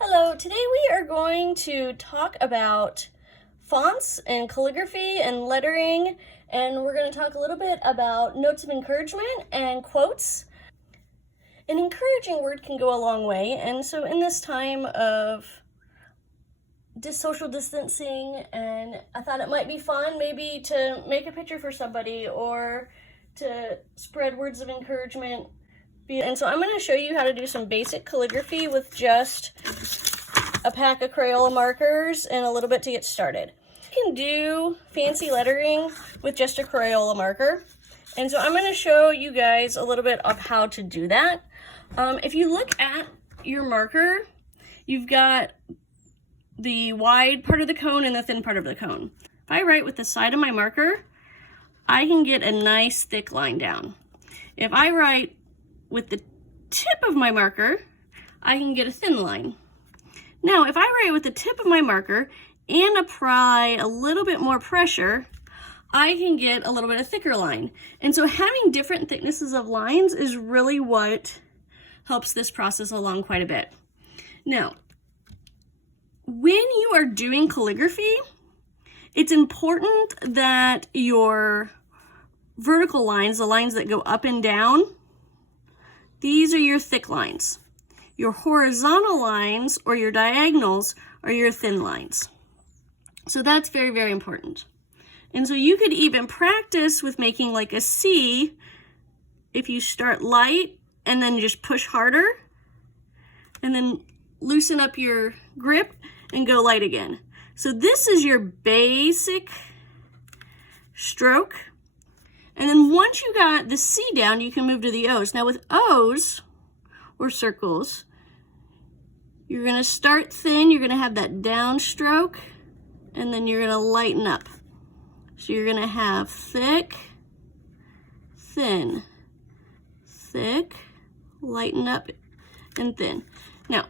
Hello, today we are going to talk about fonts and calligraphy and lettering, and we're going to talk a little bit about notes of encouragement and quotes. An encouraging word can go a long way, and so in this time of social distancing, and I thought it might be fun maybe to make a picture for somebody or to spread words of encouragement. And so I'm going to show you how to do some basic calligraphy with just a pack of Crayola markers and a little bit to get started. You can do fancy lettering with just a Crayola marker. And so I'm going to show you guys a little bit of how to do that. If you look at your marker, you've got the wide part of the cone and the thin part of the cone. If I write with the side of my marker, I can get a nice thick line down. If I write with the tip of my marker, I can get a thin line. Now, if I write with the tip of my marker and apply a little bit more pressure, I can get a little bit of thicker line. And so having different thicknesses of lines is really what helps this process along quite a bit. Now, when you are doing calligraphy, it's important that your vertical lines, the lines that go up and down, these are your thick lines. Your horizontal lines or your diagonals are your thin lines. So that's very, very important. And so you could even practice with making like a C if you start light and then just push harder and then loosen up your grip and go light again. So this is your basic stroke. And then once you got the C down, you can move to the O's. Now with O's, or circles, you're going to start thin, you're going to have that downstroke, and then you're going to lighten up. So you're going to have thick, thin, thick, lighten up, and thin. Now,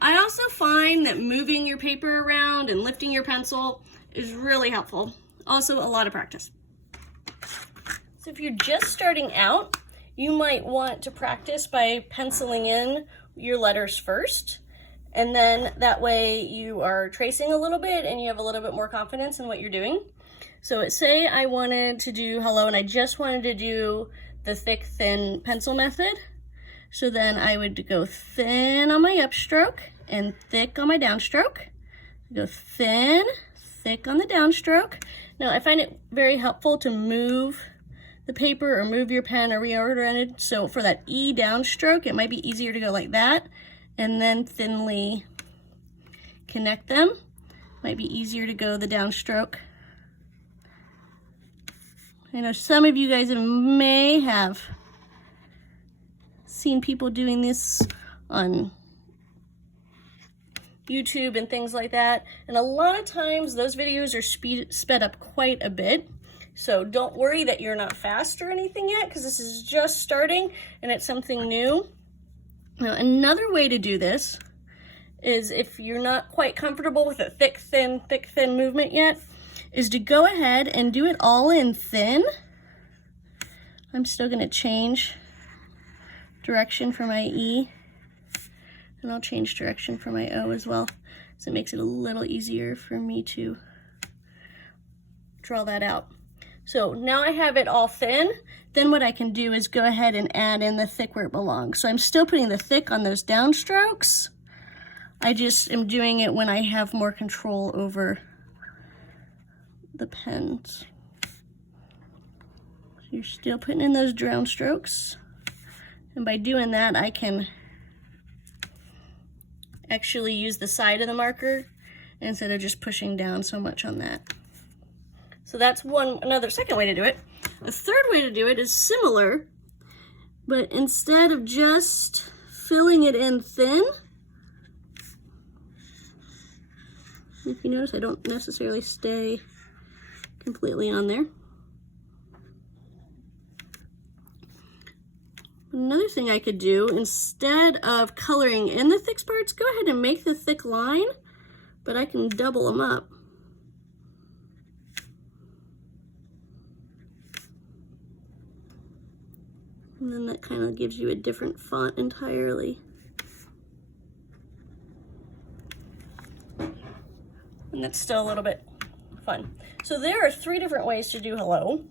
I also find that moving your paper around and lifting your pencil is really helpful. Also, a lot of practice. So if you're just starting out, you might want to practice by penciling in your letters first, and then that way you are tracing a little bit and you have a little bit more confidence in what you're doing. So say I wanted to do hello and I just wanted to do the thick, thin pencil method. So then I would go thin on my upstroke and thick on my downstroke. Go thin, thick on the downstroke. Now I find it very helpful to move the paper or move your pen or reorder it. So for that E downstroke, it might be easier to go like that and then thinly connect them. Might be easier to go the downstroke. I know some of you guys may have seen people doing this on YouTube and things like that. And a lot of times those videos are sped up quite a bit. So don't worry that you're not fast or anything yet, because this is just starting and it's something new. Now, another way to do this is, if you're not quite comfortable with a thick, thin movement yet, is to go ahead and do it all in thin. I'm still going to change direction for my E, and I'll change direction for my O as well, so it makes it a little easier for me to draw that out. So now I have it all thin. Then what I can do is go ahead and add in the thick where it belongs. So I'm still putting the thick on those downstrokes. I just am doing it when I have more control over the pens. So you're still putting in those downstrokes. And by doing that, I can actually use the side of the marker instead of just pushing down so much on that. So that's another second way to do it. The third way to do it is similar, but instead of just filling it in thin, if you notice, I don't necessarily stay completely on there. Another thing I could do, instead of coloring in the thick parts, go ahead and make the thick line, but I can double them up. And then that kind of gives you a different font entirely. And that's still a little bit fun. So there are 3 different ways to do hello.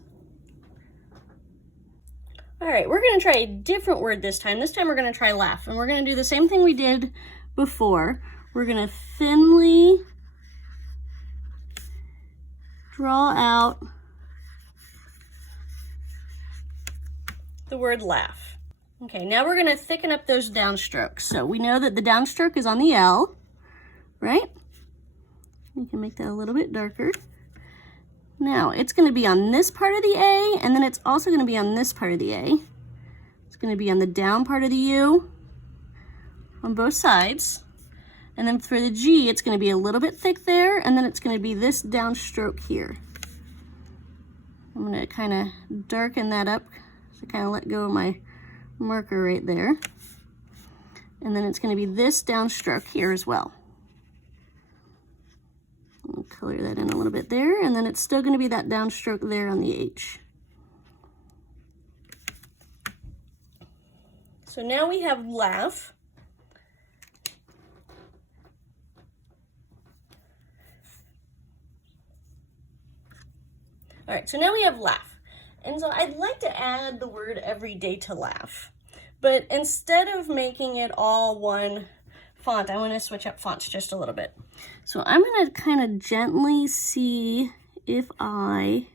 All right, we're gonna try a different word this time. This time we're gonna try laugh, and we're gonna do the same thing we did before. We're gonna thinly draw out the word laugh. Okay, now we're gonna thicken up those downstrokes. So we know that the downstroke is on the L, right? You can make that a little bit darker. Now, it's gonna be on this part of the A, and then it's also gonna be on this part of the A. It's gonna be on the down part of the U, on both sides. And then for the G, it's gonna be a little bit thick there, and then it's gonna be this downstroke here. I'm gonna kinda darken that up, so kind of let go of my marker right there. And then it's gonna be this downstroke here as well. I'll color that in a little bit there, and then it's still going to be that downstroke there on the H. So now we have laugh. All right, so now we have laugh. And so I'd like to add the word every day to laugh. But instead of making it all one font, I want to switch up fonts just a little bit. So I'm going to kind of gently see if I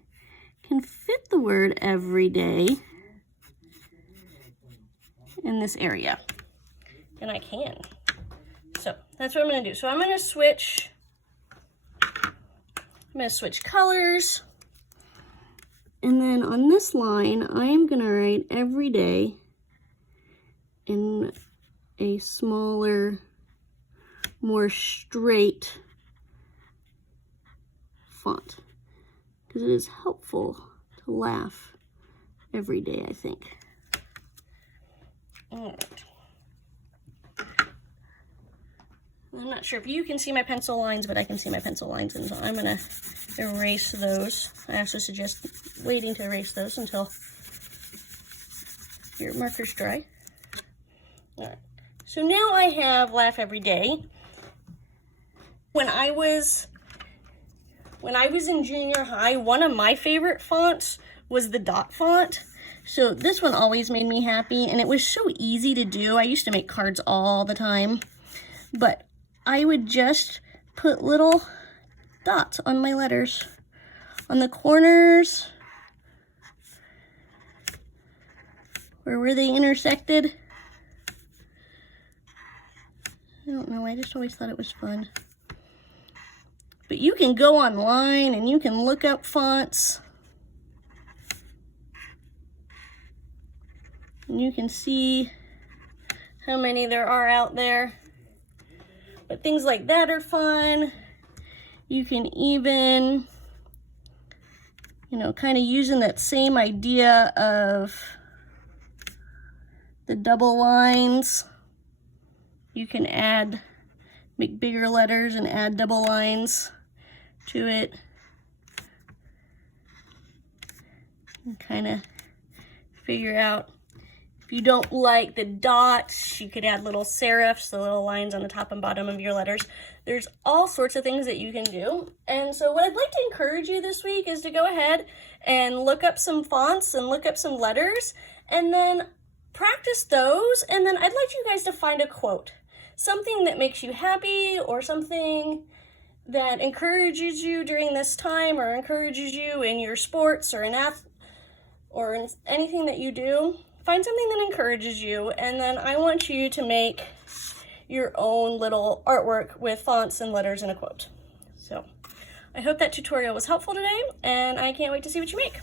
can fit the word every day in this area. And I can. So that's what I'm going to do. So I'm going to switch colors. And then on this line, I am going to write every day in a smaller, more straight font, because it is helpful to laugh every day, I think. All right. I'm not sure if you can see my pencil lines, but I can see my pencil lines, and so I'm gonna erase those. I also suggest waiting to erase those until your marker's dry. All right. So now I have laugh every day. When I was in junior high, one of my favorite fonts was the dot font. So this one always made me happy, and it was so easy to do. I used to make cards all the time, but I would just put little dots on my letters, on the corners, where they intersected. I don't know, I just always thought it was fun. But you can go online and you can look up fonts. And you can see how many there are out there. But things like that are fun. You can even, kind of using that same idea of the double lines. You can make bigger letters and add double lines to it. And kind of figure out, if you don't like the dots, you could add little serifs, the little lines on the top and bottom of your letters. There's all sorts of things that you can do. And so what I'd like to encourage you this week is to go ahead and look up some fonts and look up some letters, and then practice those. And then I'd like you guys to find a quote, something that makes you happy, or something that encourages you during this time, or encourages you in your sports or in anything that you do. Find something that encourages you, and then I want you to make your own little artwork with fonts and letters and a quote. So I hope that tutorial was helpful today, and I can't wait to see what you make.